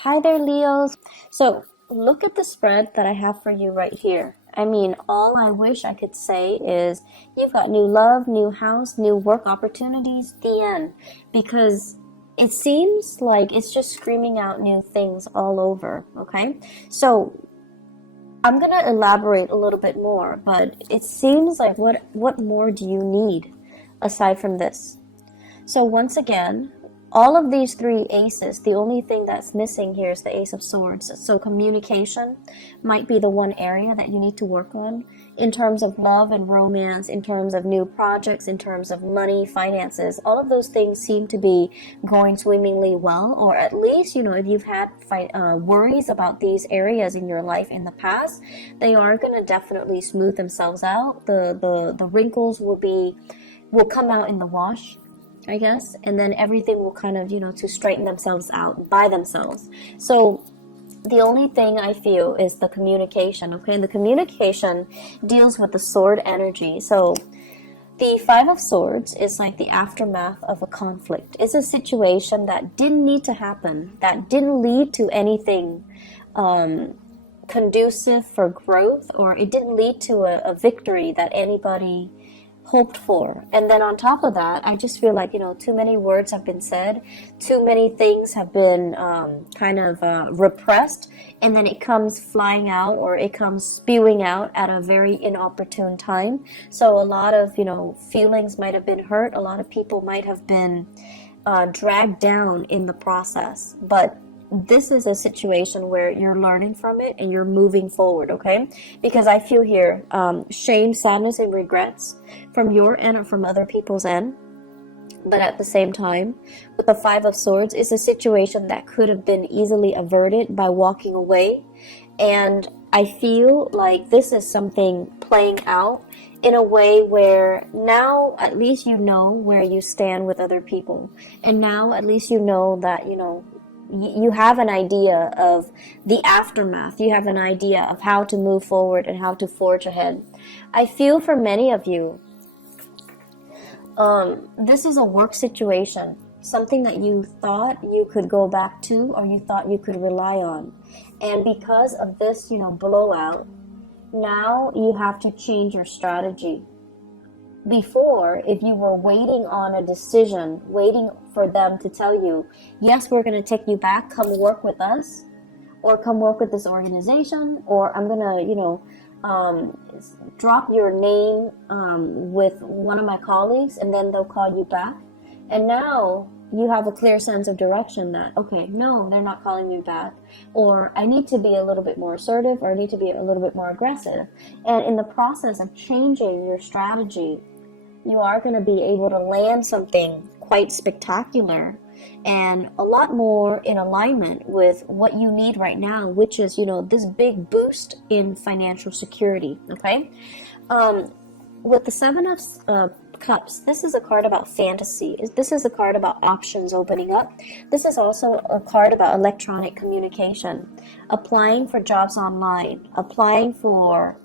Hi there, Leos. So, look at the spread that I have for you right here. I mean, all I wish I could say is you've got new love, new house, new work opportunities, the end. Because it seems like it's just screaming out new things all over, okay? So, I'm gonna elaborate a little bit more, but it seems like what more do you need aside from this? So once again, all of these three aces, the only thing that's missing here is the Ace of Swords. So communication might be the one area that you need to work on in terms of love and romance, in terms of new projects, in terms of money, finances. All of those things seem to be going swimmingly well, or at least, if you've had worries about these areas in your life in the past, they are going to definitely smooth themselves out. The wrinkles will come out in the wash, I guess, and then everything will kind of, to straighten themselves out by themselves. So the only thing I feel is the communication, okay? And the communication deals with the sword energy. So the Five of Swords is like the aftermath of a conflict. It's a situation that didn't need to happen, that didn't lead to anything conducive for growth, or it didn't lead to a victory that anybody hoped for. And then on top of that, I just feel like, too many words have been said, too many things have been repressed, and then it comes flying out, or it comes spewing out at a very inopportune time. So a lot of, feelings might have been hurt, a lot of people might have been dragged down in the process. But this is a situation where you're learning from it and you're moving forward, okay? Because I feel here shame, sadness, and regrets from your end or from other people's end. But at the same time, with the Five of Swords, it's a situation that could have been easily averted by walking away. And I feel like this is something playing out in a way where now at least you know where you stand with other people. And now at least you know that, you have an idea of the aftermath. You have an idea of how to move forward and how to forge ahead. I feel for many of you, this is a work situation, something that you thought you could go back to or you thought you could rely on. And because of this, blowout, now you have to change your strategy. Before, if you were waiting on a decision, waiting for them to tell you, yes, we're going to take you back, come work with us, or come work with this organization, or I'm going to, drop your name with one of my colleagues, and then they'll call you back. And now you have a clear sense of direction that, okay, no, they're not calling me back, or I need to be a little bit more assertive, or I need to be a little bit more aggressive. And in the process of changing your strategy, you are going to be able to land something quite spectacular and a lot more in alignment with what you need right now, which is, this big boost in financial security, okay? With the Seven of Cups, this is a card about fantasy. This is a card about options opening up. This is also a card about electronic communication, applying for jobs online, applying for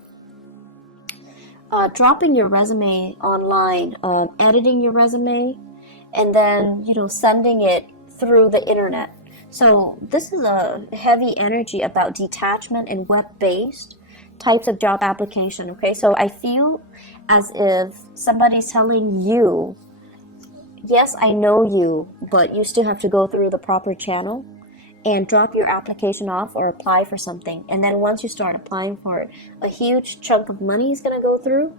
dropping your resume online, editing your resume, and then, sending it through the internet. So this is a heavy energy about detachment and web-based types of job application, okay? So I feel as if somebody's telling you, yes, I know you, but you still have to go through the proper channel and drop your application off or apply for something. And then once you start applying for it, a huge chunk of money is going to go through,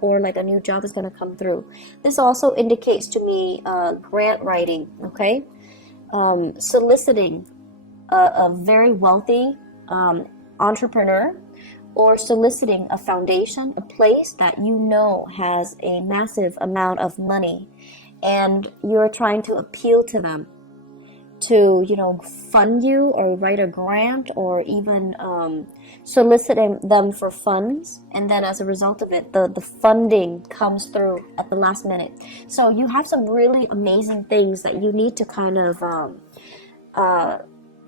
or like a new job is going to come through. This also indicates to me grant writing, okay? Soliciting a very wealthy entrepreneur, or soliciting a foundation, a place that has a massive amount of money, and you're trying to appeal to them to, fund you or write a grant, or even solicit them for funds. And then as a result of it, the funding comes through at the last minute. So you have some really amazing things that you need to kind of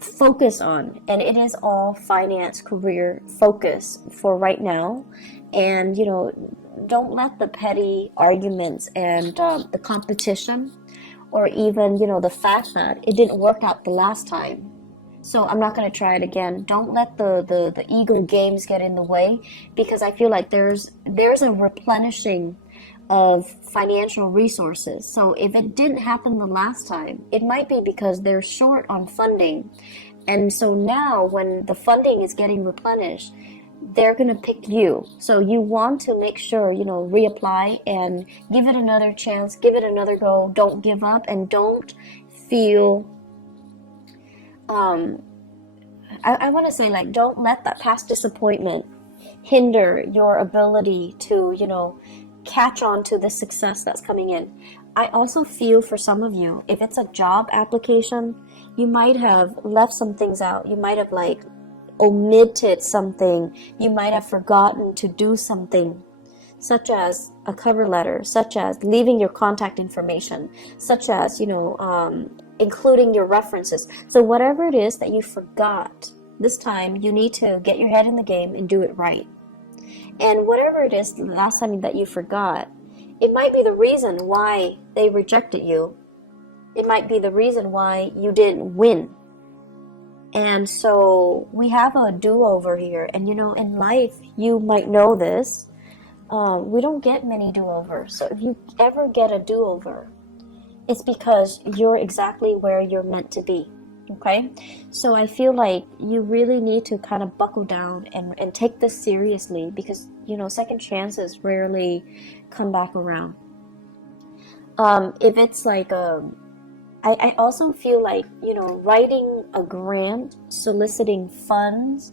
focus on. And it is all finance career focus for right now. And, don't let the petty arguments and the competition, or even, the fact that it didn't work out the last time, So I'm not going to try it again. Don't let the ego games get in the way, because I feel like there's a replenishing of financial resources. So if it didn't happen the last time, it might be because they're short on funding. And so now when the funding is getting replenished, they're going to pick you. So you want to make sure, reapply and give it another chance, give it another go. Don't give up, and don't feel, I want to say, like, don't let that past disappointment hinder your ability to, catch on to the success that's coming in. I also feel for some of you, if it's a job application, you might have left some things out. You might have omitted something. You might have forgotten to do something, such as a cover letter, such as leaving your contact information, such as, including your references. So whatever it is that you forgot, this time you need to get your head in the game and do it right. And whatever it is the last time that you forgot, it might be the reason why they rejected you. It might be the reason why you didn't win. And so we have a do-over here. And in life, you might know this, we don't get many do-overs. So if you ever get a do-over, it's because you're exactly where you're meant to be. Okay? So I feel like you really need to kind of buckle down and take this seriously, because, second chances rarely come back around. If it's like I also feel like, writing a grant, soliciting funds,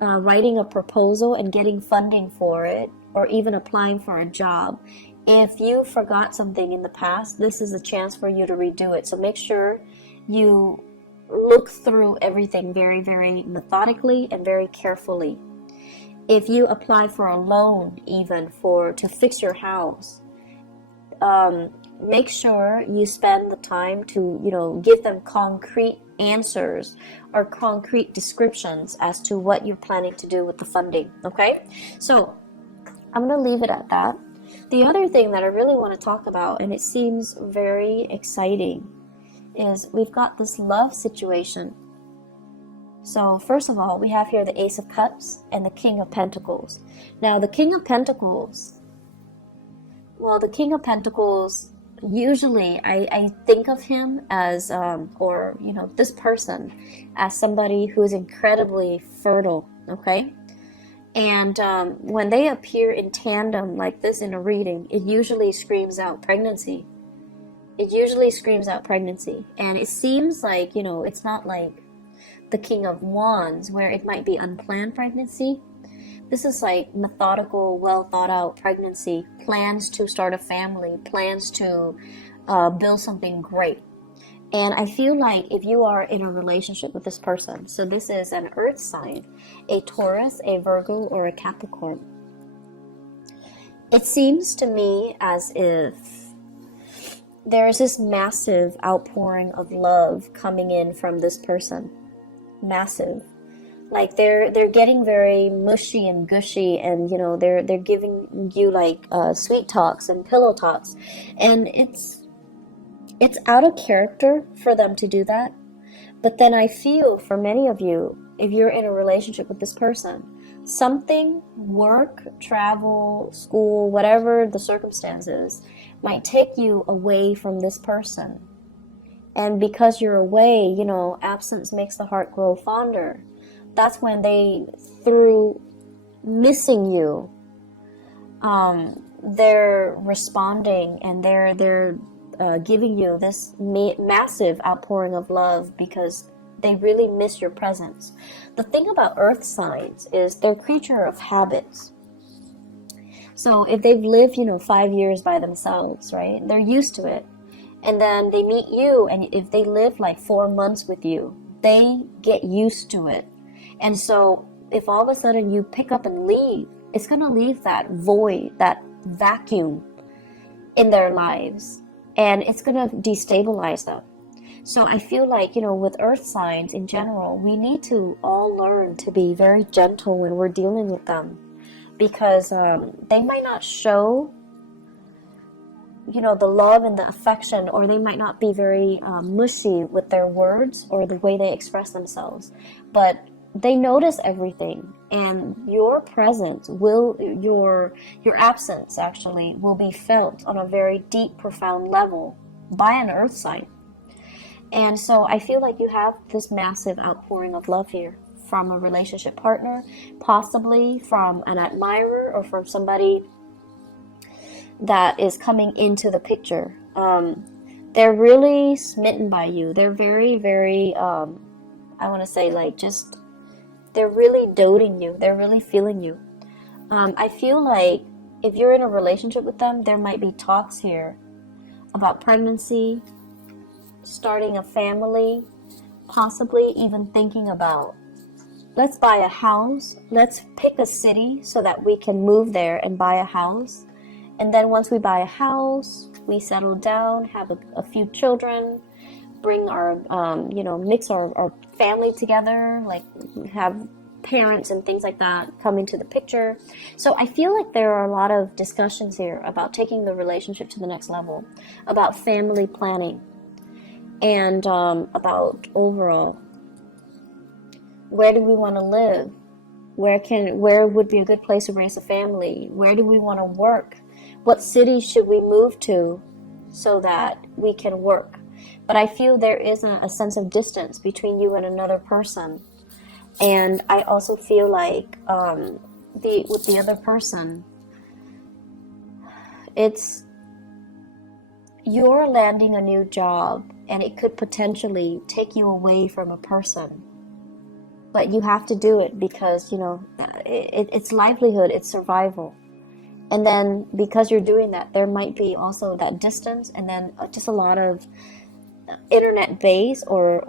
writing a proposal and getting funding for it, or even applying for a job. If you forgot something in the past, this is a chance for you to redo it. So make sure you look through everything very, very methodically and very carefully. If you apply for a loan, even to fix your house, make sure you spend the time to, give them concrete answers or concrete descriptions as to what you're planning to do with the funding. Okay? So I'm going to leave it at that. The other thing that I really want to talk about, and it seems very exciting, is we've got this love situation. So first of all, we have here the Ace of Cups and the King of Pentacles. Now the King of Pentacles, usually I think of him as, this person as somebody who is incredibly fertile, okay? And when they appear in tandem like this in a reading, it usually screams out pregnancy. And it seems like, it's not like the King of Wands, where it might be unplanned pregnancy. This is like methodical, well thought out pregnancy, plans to start a family, plans to build something great. And I feel like if you are in a relationship with this person, so this is an earth sign, a Taurus, a Virgo, or a Capricorn, it seems to me as if there is this massive outpouring of love coming in from this person. Massive. Like they're getting very mushy and gushy, and they're giving you like sweet talks and pillow talks, and it's out of character for them to do that. But then I feel for many of you, if you're in a relationship with this person, something, work, travel, school, whatever the circumstances, might take you away from this person. And because you're away, absence makes the heart grow fonder. That's when through missing you, they're responding, and they're giving you this massive outpouring of love because they really miss your presence. The thing about earth signs is they're creature of habits. So if they've lived, 5 years by themselves, right, they're used to it. And then they meet you, and if they live like 4 months with you, they get used to it. And so if all of a sudden you pick up and leave, it's going to leave that void, that vacuum in their lives, and it's going to destabilize them. So I feel like, with earth signs in general, we need to all learn to be very gentle when we're dealing with them, because they might not show the love and the affection, or they might not be very mushy with their words or the way they express themselves, but they notice everything, and your presence your absence actually will be felt on a very deep, profound level by an earth sign. And so I feel like you have this massive outpouring of love here from a relationship partner, possibly from an admirer or from somebody that is coming into the picture. They're really smitten by you. They're very, very, I want to say, like, just, they're really doting you. They're really feeling you. I feel like if you're in a relationship with them, there might be talks here about pregnancy, starting a family, possibly even thinking about, let's buy a house, let's pick a city so that we can move there and buy a house. And then once we buy a house, we settle down, have a few children, bring our, mix our family together, like have parents and things like that come into the picture. So I feel like there are a lot of discussions here about taking the relationship to the next level, about family planning, and about overall, where do we want to live? Where would be a good place to raise a family? Where do we want to work? What city should we move to so that we can work? But I feel there is a sense of distance between you and another person. And I also feel like with the other person, you're landing a new job, and it could potentially take you away from a person. But you have to do it because, it's livelihood, it's survival. And then because you're doing that, there might be also that distance, and then just a lot of internet based or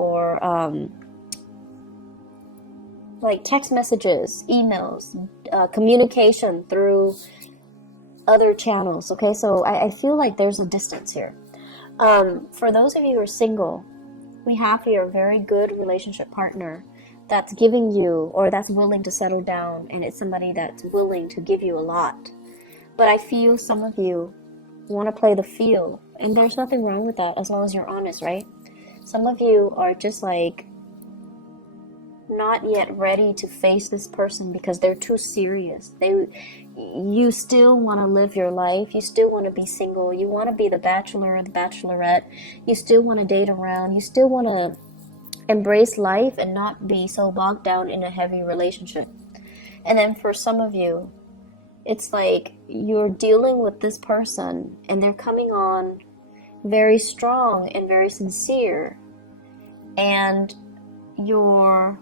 like text messages, emails, communication through other channels. Okay, so I feel like there's a distance here. For those of you who are single, we have here a very good relationship partner that's giving you, or that's willing to settle down, and it's somebody that's willing to give you a lot. But I feel some of you want to play the field, and there's nothing wrong with that as long as you're honest, right? Some of you are just like not yet ready to face this person because they're too serious. You still want to live your life. You still want to be single. You want to be the bachelor or the bachelorette. You still want to date around. You still want to embrace life and not be so bogged down in a heavy relationship. And then for some of you, it's like you're dealing with this person and they're coming on very strong and very sincere, and you're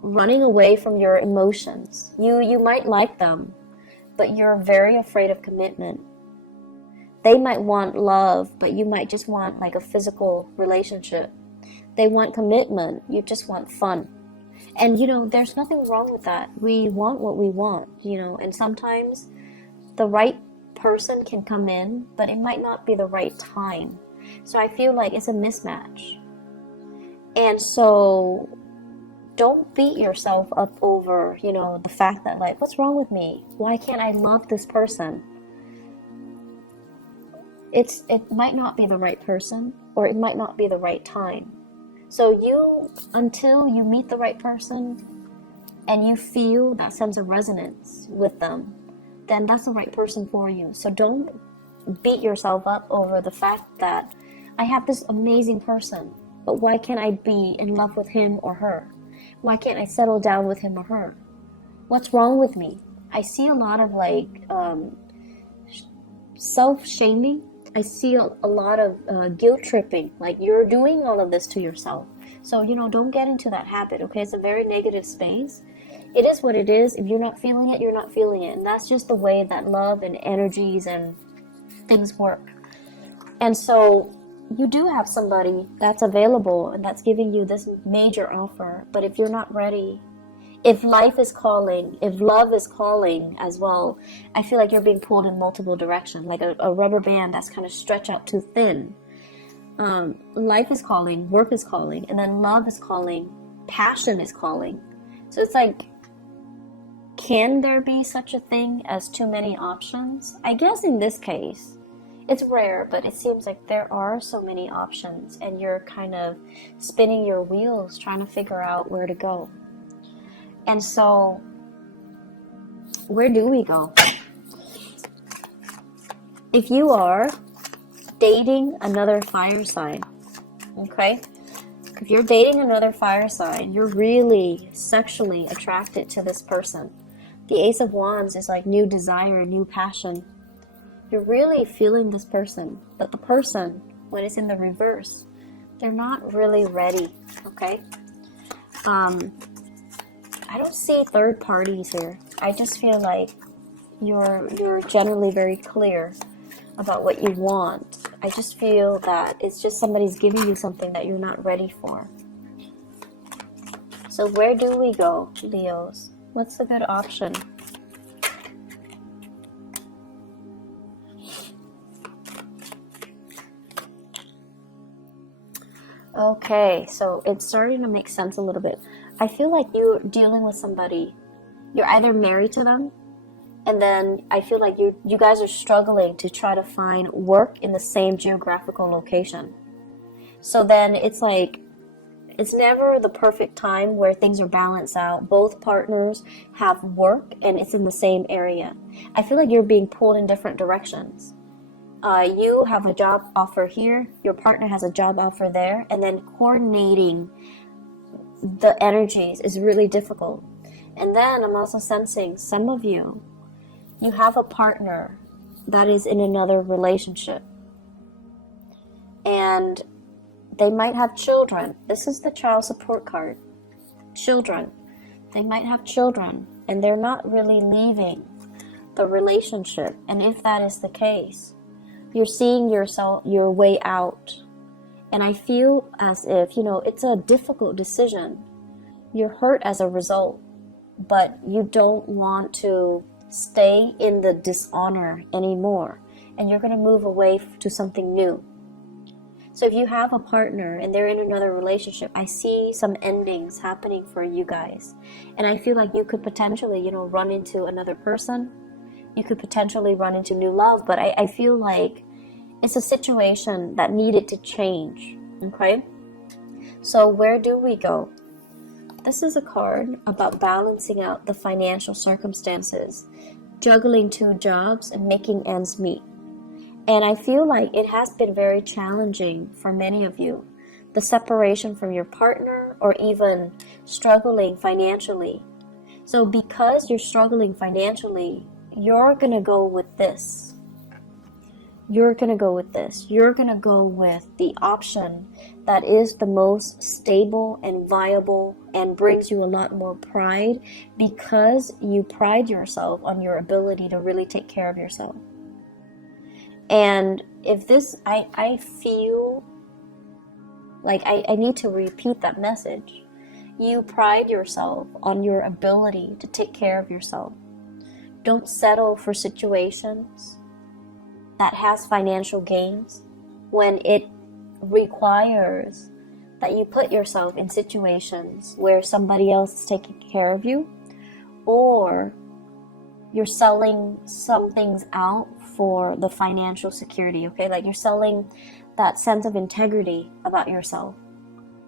running away from your emotions. You might like them, but you're very afraid of commitment. They might want love, but you might just want like a physical relationship. They want commitment, you just want fun. And there's nothing wrong with that. We want what we want, and sometimes the right person can come in, but it might not be the right time. So I feel like it's a mismatch. And so don't beat yourself up over, the fact that, like, what's wrong with me? Why can't I love this person? It might not be the right person, or it might not be the right time. So until you meet the right person and you feel that sense of resonance with them, then that's the right person for you. So don't beat yourself up over the fact that I have this amazing person, but why can't I be in love with him or her? Why can't I settle down with him or her? What's wrong with me? I see a lot of self-shaming. I see a lot of guilt tripping, like you're doing all of this to yourself. So, don't get into that habit, okay? It's a very negative space. It is what it is. If you're not feeling it, you're not feeling it. And that's just the way that love and energies and things work. And so you do have somebody that's available and that's giving you this major offer. But if you're not ready, if life is calling, if love is calling as well, I feel like you're being pulled in multiple directions, like a rubber band that's kind of stretched out too thin. Life is calling, work is calling, and then love is calling, passion is calling. So it's like, can there be such a thing as too many options? I guess in this case, It's rare, but it seems like there are so many options, and you're kind of spinning your wheels trying to figure out where to go. And so, where do we go? If you are dating another fire sign, okay? If you're dating another fire sign, you're really sexually attracted to this person. The Ace of Wands is like new desire, new passion. You're really feeling this person, but the person, when it's in the reverse, they're not really ready, okay? I don't see third parties here. I just feel like you're generally very clear about what you want. I just feel that it's just somebody's giving you something that you're not ready for. So where do we go, Leos? What's a good option? Okay, so it's starting to make sense a little bit. I feel like you're dealing with somebody. You're either married to them, and then I feel like you guys are struggling to try to find work in the same geographical location. So then it's like, it's never the perfect time where things are balanced out. Both partners have work and it's in the same area. I feel like you're being pulled in different directions. You have a job offer here, your partner has a job offer there, and then coordinating the energies is really difficult. And then I'm also sensing some of you have a partner that is in another relationship. And they might have children. This is the child support card. Children. They might have children, and they're not really leaving the relationship. And if that is the case, you're seeing your way out. And I feel as if, it's a difficult decision. You're hurt as a result, but you don't want to stay in the dishonor anymore. And you're going to move away to something new. So if you have a partner and they're in another relationship, I see some endings happening for you guys. And I feel like you could potentially, run into another person. You could potentially run into new love, but I feel like it's a situation that needed to change, okay? So where do we go? This is a card about balancing out the financial circumstances, juggling two jobs, and making ends meet. And I feel like it has been very challenging for many of you. The separation from your partner or even struggling financially. So because you're struggling financially, you're going to go with this. You're going to go with this. You're going to go with the option that is the most stable and viable and brings you a lot more pride because you pride yourself on your ability to really take care of yourself. And if this, I feel like I need to repeat that message. You pride yourself on your ability to take care of yourself. Don't settle for situations that has financial gains when it requires that you put yourself in situations where somebody else is taking care of you, or you're selling some things out for the financial security, okay? Like you're selling that sense of integrity about yourself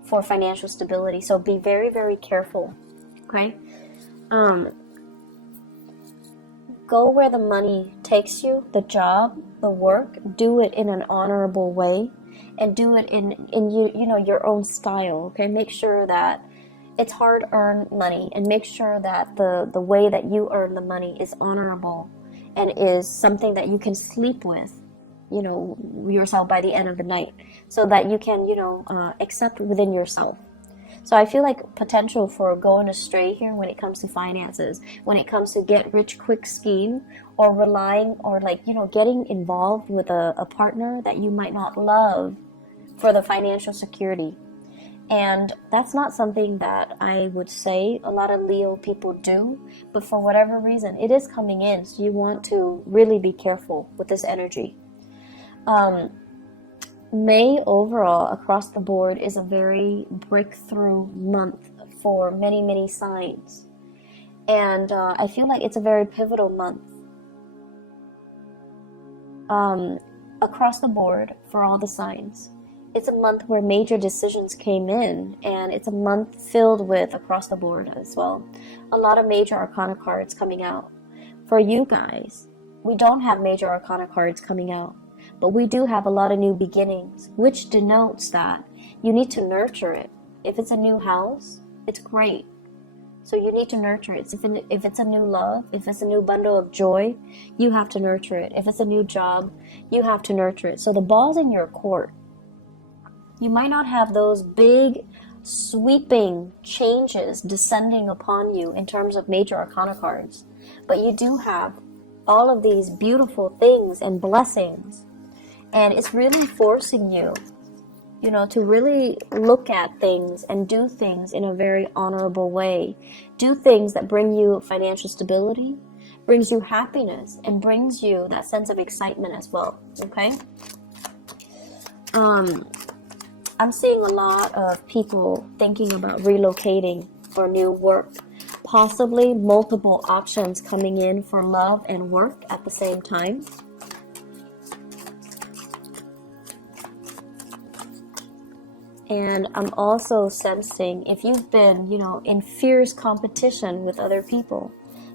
for financial stability. So be very, very careful, okay? Go where the money takes you, the job, the work. Do it in an honorable way, and do it in your own style. Okay, make sure that it's hard-earned money, and make sure that the way that you earn the money is honorable and is something that you can sleep with, yourself by the end of the night, so that you can accept within yourself. So I feel like potential for going astray here when it comes to finances, when it comes to get rich quick scheme, or relying or getting involved with a partner that you might not love for the financial security. And that's not something that I would say a lot of Leo people do, but for whatever reason, it is coming in. So you want to really be careful with this energy. May overall across the board is a very breakthrough month for many, many signs. And I feel like it's a very pivotal month. across the board for all the signs. It's a month where major decisions came in, and it's a month filled with across the board as well. A lot of major arcana cards coming out. For you guys, we don't have major arcana cards coming out, but we do have a lot of new beginnings, which denotes that you need to nurture it. If it's a new house, it's great. So you need to nurture it. If it's a new love, if it's a new bundle of joy, you have to nurture it. If it's a new job, you have to nurture it. So the ball's in your court. You might not have those big, sweeping changes descending upon you in terms of major arcana cards, but you do have all of these beautiful things and blessings. And it's really forcing you, to really look at things and do things in a very honorable way. Do things that bring you financial stability, brings you happiness, and brings you that sense of excitement as well, okay? I'm seeing a lot of people thinking about relocating for new work. Possibly multiple options coming in for love and work at the same time. And I'm also sensing if you've been, in fierce competition with other people,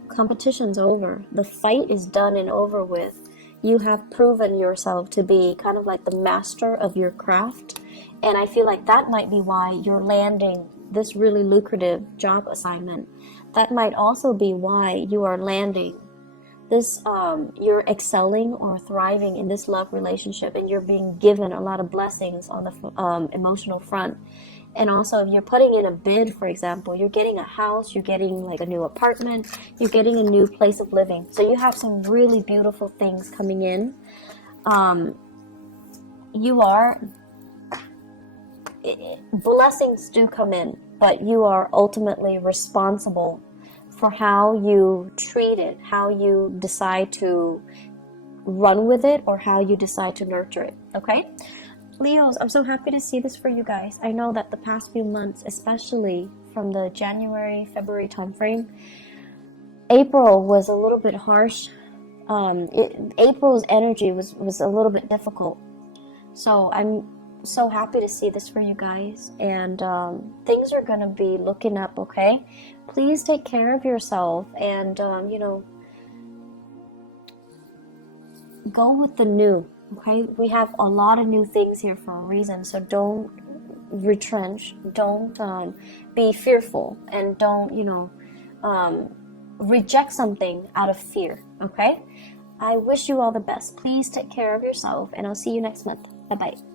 competition's over. The fight is done and over with. You have proven yourself to be kind of like the master of your craft. And I feel like that might be why you're landing this really lucrative job assignment. That might also be why you are landing this, you're excelling or thriving in this love relationship, and you're being given a lot of blessings on the emotional front. And also, if you're putting in a bid, for example, you're getting a house, you're getting like a new apartment, you're getting a new place of living. So you have some really beautiful things coming in. Blessings do come in, but you are ultimately responsible for how you treat it, how you decide to run with it, or how you decide to nurture it, okay? Leos, I'm so happy to see this for you guys. I know that the past few months, especially from the January, February timeframe, April was a little bit harsh. April's energy was a little bit difficult. So I'm so happy to see this for you guys, and things are gonna be looking up, okay? Please take care of yourself, and go with the new, okay? We have a lot of new things here for a reason, so don't retrench, don't be fearful, and don't reject something out of fear, okay? I wish you all the best. Please take care of yourself, and I'll see you next month. Bye bye.